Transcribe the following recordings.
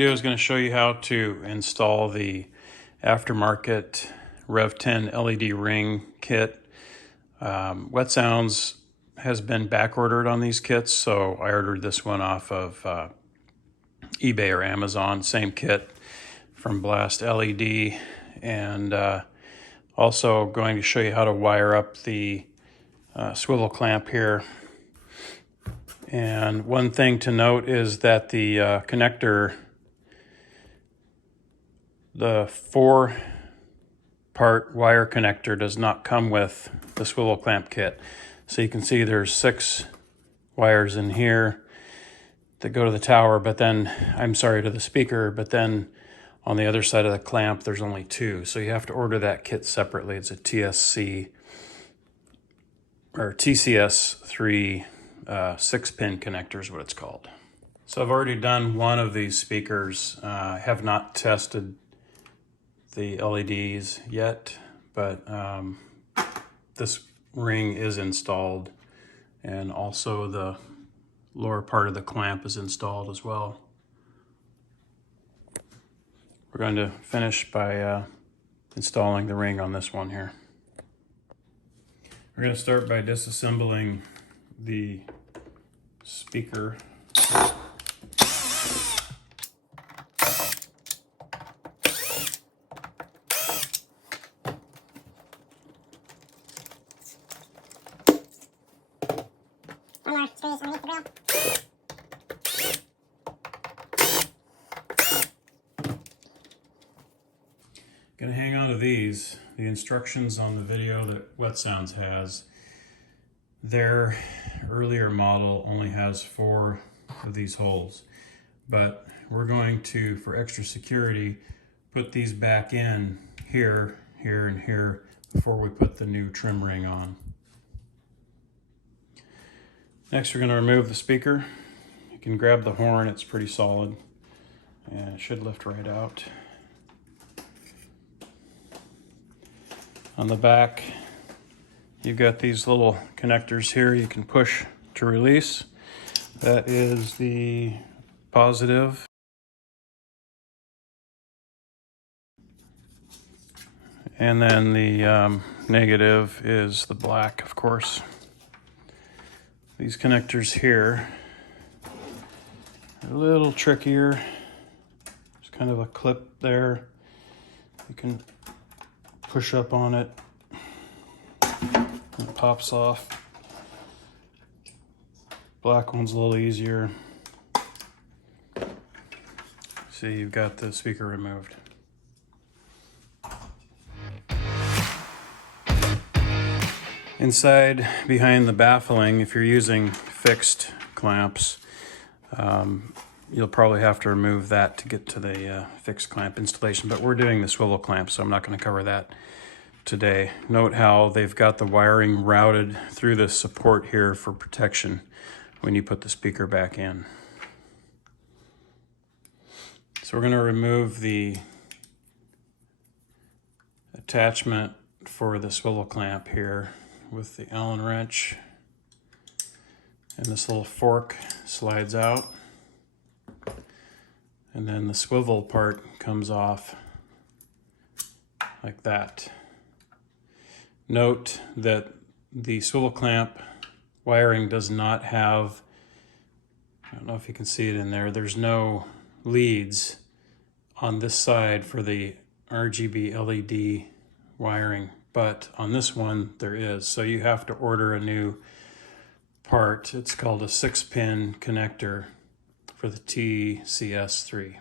video is going to show you how to install the aftermarket REV10 LED ring kit. Wetsounds has been back ordered on these kits, so I ordered this one off of eBay or Amazon. Same kit from Blast LED, and also going to show you how to wire up the swivel clamp here. And one thing to note is that the connector, the 4-part wire connector, does not come with the swivel clamp kit. So you can see there's 6 wires in here that go to the tower, but then, to the speaker, but then on the other side of the clamp there's only 2. So you have to order that kit separately. It's a TCS 3 6-pin connector is what it's called. So I've already done one of these speakers. I have not tested the LEDs yet, but this ring is installed, and also the lower part of the clamp is installed as well. We're going to finish by installing the ring on this one here. We're going to start by disassembling the speaker. Gonna hang on to these. The instructions on the video that Wetsounds has, their earlier model only has 4 of these holes, but we're going to, for extra security, put these back in here, here, and here before we put the new trim ring on. Next, we're going to remove the speaker. You can grab the horn, it's pretty solid, and it should lift right out. On the back, you've got these little connectors here you can push to release. That is the positive. And then the negative is the black, of course. These connectors here are a little trickier. There's kind of a clip there. You can push up on it, and it pops off. Black one's a little easier. See, you've got the speaker removed. Inside, behind the baffling, if you're using fixed clamps, you'll probably have to remove that to get to the fixed clamp installation, but we're doing the swivel clamp, so I'm not going to cover that today. Note how they've got the wiring routed through the support here for protection when you put the speaker back in. So we're going to remove the attachment for the swivel clamp here with the Allen wrench, and this little fork slides out, and then the swivel part comes off like that. Note that the swivel clamp wiring does not have, I don't know if you can see it in there, there's no leads on this side for the RGB LED wiring, but on this one there is. So you have to order a new part. It's called a 6-pin connector for the TCS 3.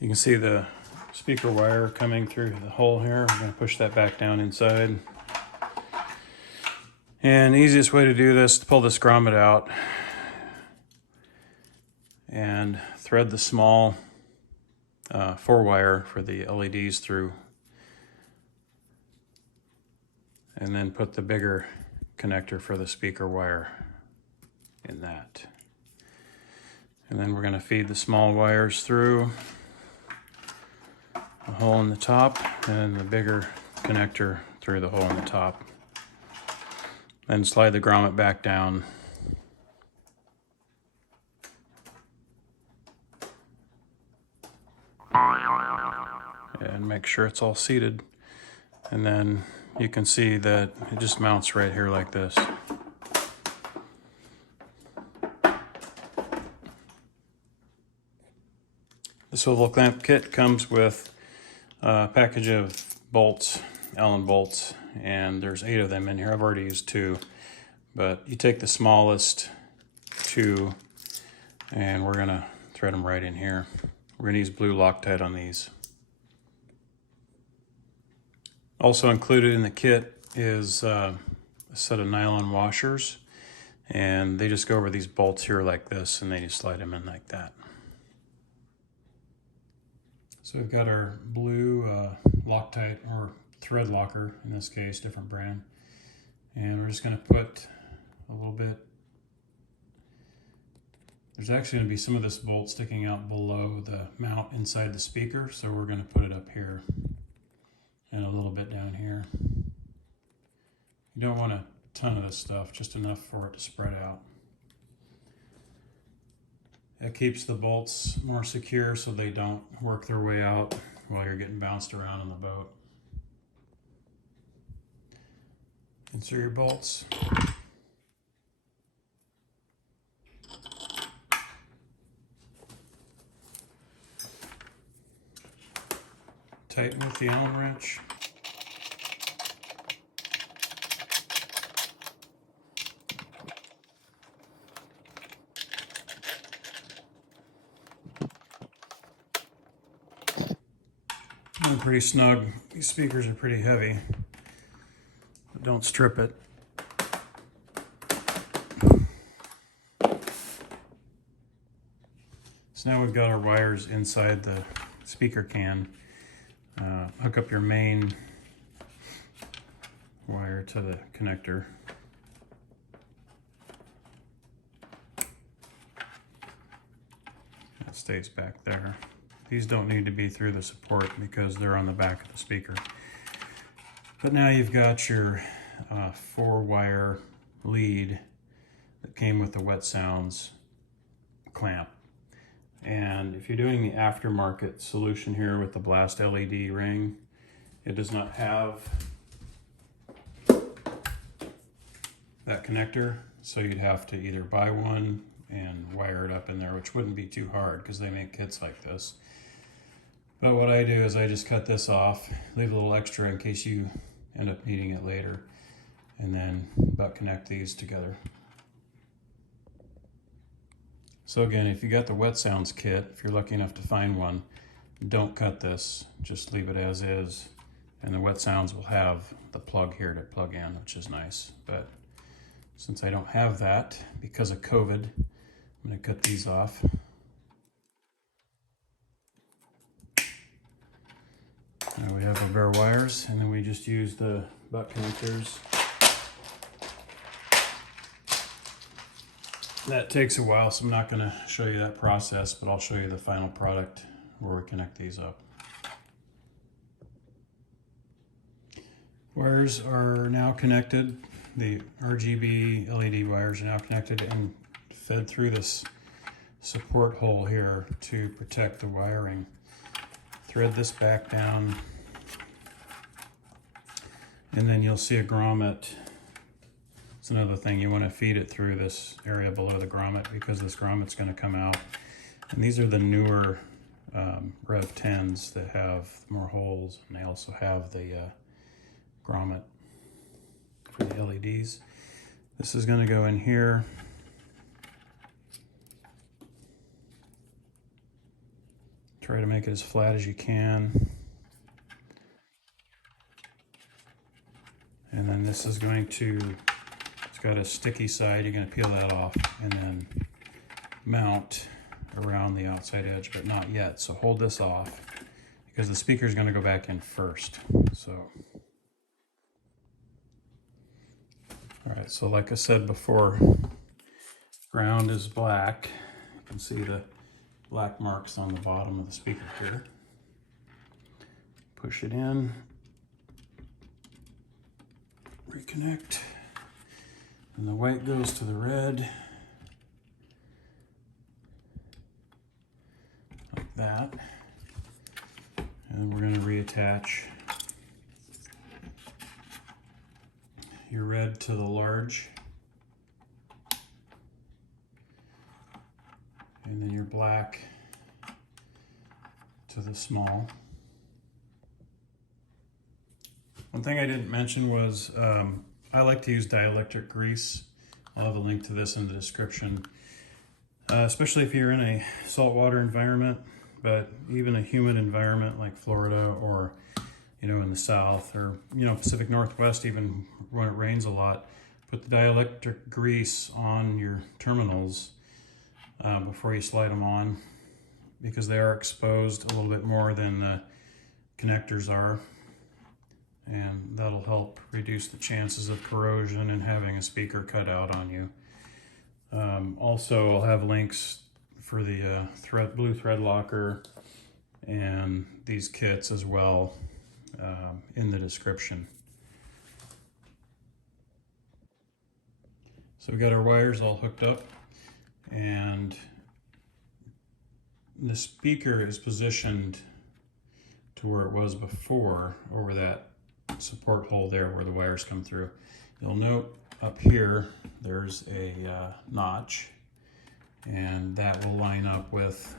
You can see the speaker wire coming through the hole here. I'm going to push that back down inside. And the easiest way to do this is to pull this grommet out and thread the small 4-wire for the LEDs through, and then put the bigger connector for the speaker wire in that. And then we're going to feed the small wires through a hole in the top, and the bigger connector through the hole in the top. Then slide the grommet back down and make sure it's all seated. And then you can see that it just mounts right here like this. The swivel clamp kit comes with a package of bolts, Allen bolts, and there's 8 of them in here. I've already used 2, but you take the smallest 2 and we're gonna thread them right in here. We're gonna use blue Loctite on these. Also included in the kit is a set of nylon washers, and they just go over these bolts here like this, and then you slide them in like that. So we've got our blue Loctite, or thread locker in this case, different brand. And we're just gonna put a little bit. There's actually gonna be some of this bolt sticking out below the mount inside the speaker, so we're gonna put it up here and a little bit down here. You don't want a ton of this stuff, just enough for it to spread out. It keeps the bolts more secure so they don't work their way out while you're getting bounced around on the boat. Insert your bolts. Tighten with the Allen wrench. They're pretty snug. These speakers are pretty heavy, but don't strip it. So now we've got our wires inside the speaker can. Hook up your main wire to the connector. That stays back there. These don't need to be through the support because they're on the back of the speaker. But now you've got your 4-wire lead that came with the wetsounds clamp. And if you're doing the aftermarket solution here with the blast LED ring, it does not have that connector, so you'd have to either buy one and wire it up in there, which wouldn't be too hard because they make kits like this. But what I do is I just cut this off, leave a little extra in case you end up needing it later, and then butt connect these together. So again, if you got the wetsounds kit, if you're lucky enough to find one, don't cut this, just leave it as is. And the wetsounds will have the plug here to plug in, which is nice. But since I don't have that, because of COVID, I'm gonna cut these off. Now we have our bare wires, and then we just use the butt connectors. That takes a while, so I'm not going to show you that process, but I'll show you the final product where we connect these up. Wires are now connected. The RGB LED wires are now connected and fed through this support hole here to protect the wiring. Thread this back down, and then you'll see a grommet. It's another thing, you want to feed it through this area below the grommet because this grommet's going to come out. And these are the newer REV10s that have more holes, and they also have the grommet for the LEDs. This is going to go in here. Try to make it as flat as you can. And then this is going to, it's got a sticky side, you're going to peel that off and then mount around the outside edge, but not yet. So hold this off because the speaker is going to go back in first. So, all right, so like I said before, ground is black. You can see the black marks on the bottom of the speaker here. Push it in, reconnect, and the white goes to the red, like that. And we're going to reattach your red to the large, and then your black to the small. One thing I didn't mention was I like to use dielectric grease. I'll have a link to this in the description, especially if you're in a saltwater environment, but even a humid environment like Florida, or in the South, or Pacific Northwest, even when it rains a lot. Put the dielectric grease on your terminals before you slide them on, because they are exposed a little bit more than the connectors are, and that'll help reduce the chances of corrosion and having a speaker cut out on you. Also, I'll have links for the blue thread locker and these kits as well in the description. So we got our wires all hooked up, and the speaker is positioned to where it was before, over that support hole there where the wires come through. You'll note up here there's a notch, and that will line up with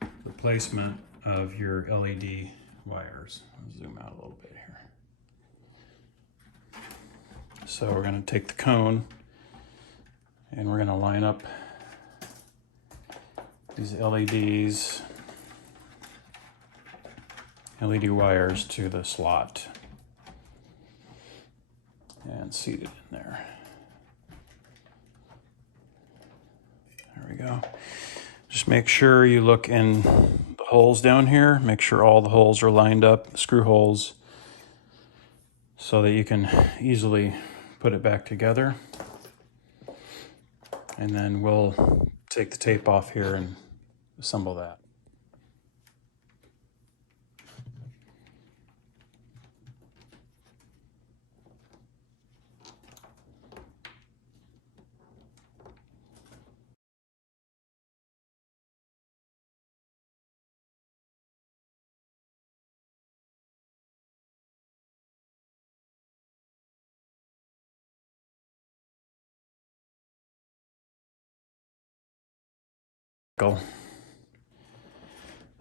the placement of your LED wires. I'll zoom out a little bit here. So we're going to take the cone and we're going to line up these LED wires to the slot and seat it in there. There we go. Just make sure you look in the holes down here. Make sure all the holes are lined up, screw holes, so that you can easily put it back together. And then we'll take the tape off here and assemble that.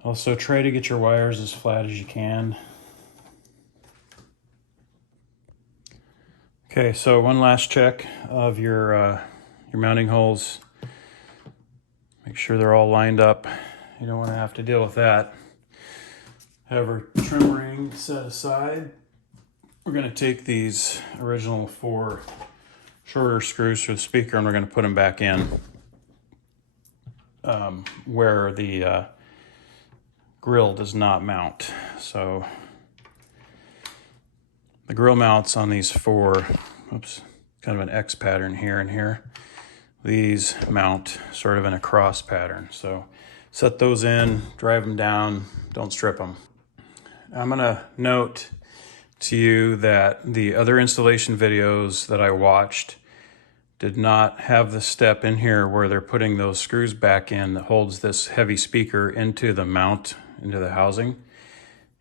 Also, try to get your wires as flat as you can. Okay, so one last check of your mounting holes. Make sure they're all lined up. You don't want to have to deal with that. Have our trim ring set aside. We're going to take these original 4 shorter screws for the speaker, and we're going to put them back in where the grill does not mount. So the grill mounts on these 4, oops, kind of an X pattern here and here. These mount sort of in a cross pattern. So set those in, drive them down, don't strip them. I'm gonna note to you that the other installation videos that I watched did not have the step in here where they're putting those screws back in that holds this heavy speaker into the mount, into the housing.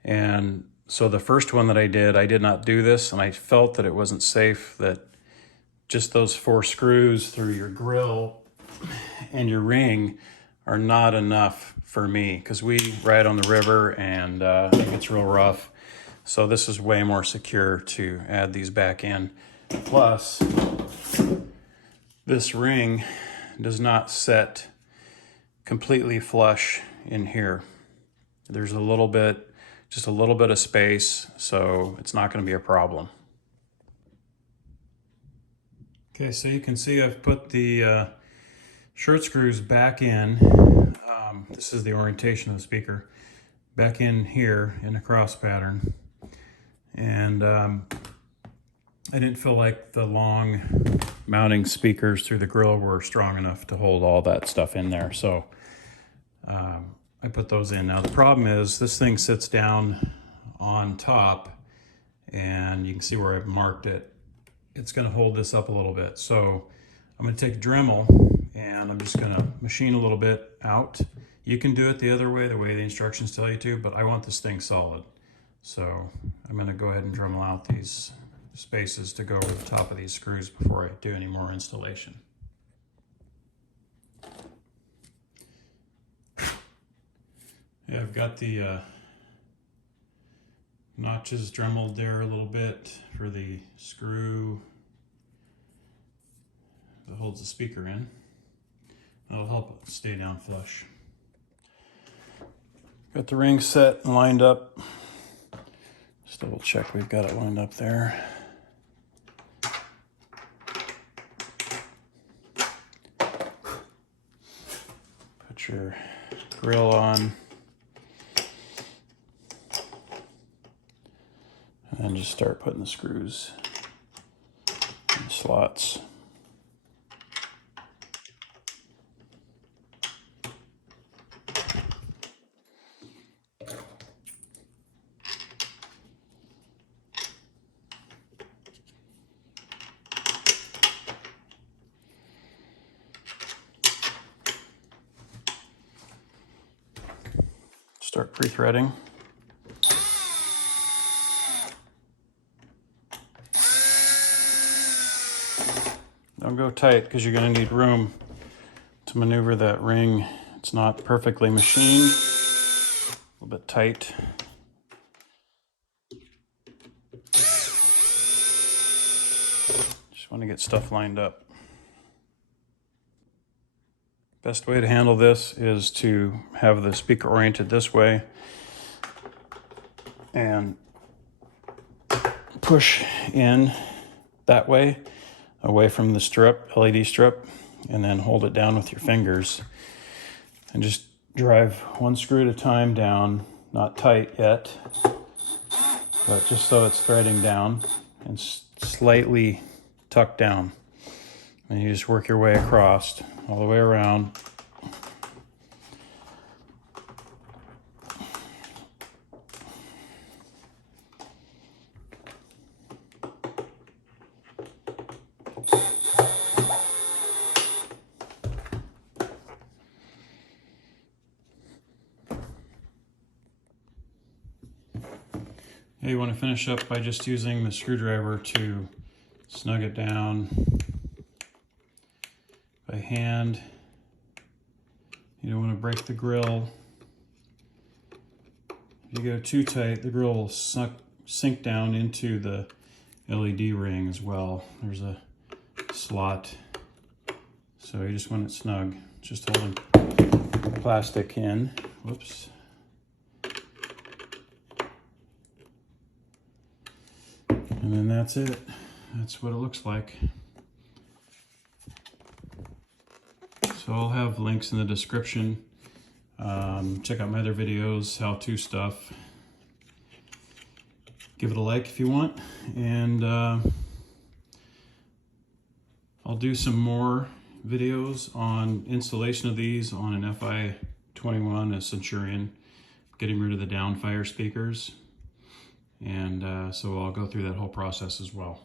And so the first one that I did not do this, and I felt that it wasn't safe, that just those 4 screws through your grill and your ring are not enough for me, because we ride on the river and it gets real rough. So this is way more secure to add these back in. Plus, this ring does not set completely flush in here. There's a little bit, just a little bit of space, so it's not going to be a problem. Okay, so you can see I've put the short screws back in. This is the orientation of the speaker. Back in here in a cross pattern. And I didn't feel like the long mounting speakers through the grill were strong enough to hold all that stuff in there. So I put those in. Now the problem is this thing sits down on top, and you can see where I've marked it. It's going to hold this up a little bit. So I'm going to take a Dremel and I'm just going to machine a little bit out You can do it the other way, the way the instructions tell you to, but I want this thing solid. So I'm going to go ahead and Dremel out these spaces to go over the top of these screws before I do any more installation. Yeah, I've got the notches dremeled there a little bit for the screw that holds the speaker in. That'll help it stay down flush. Got the ring set and lined up. Just double check we've got it lined up there. Put your grill on. And then just start putting the screws in the slots. Start pre-threading. Don't go tight because you're going to need room to maneuver that ring. It's not perfectly machined, a little bit tight. Just want to get stuff lined up. Best way to handle this is to have the speaker oriented this way and push in that way, away from the strip, LED strip, and then hold it down with your fingers and just drive one screw at a time down, not tight yet, but just so it's threading down and slightly tucked down. And you just work your way across all the way around. You want to finish up by just using the screwdriver to snug it down by hand. You don't want to break the grill. If you go too tight, the grill will sink down into the LED ring as well. There's a slot, so you just want it snug. Just holding plastic in. Whoops. And then that's it. That's what it looks like. So I'll have links in the description. Check out my other videos, how-to stuff. Give it a like if you want. And I'll do some more videos on installation of these on an FI-21, a Centurion, getting rid of the downfire speakers. And so I'll go through that whole process as well.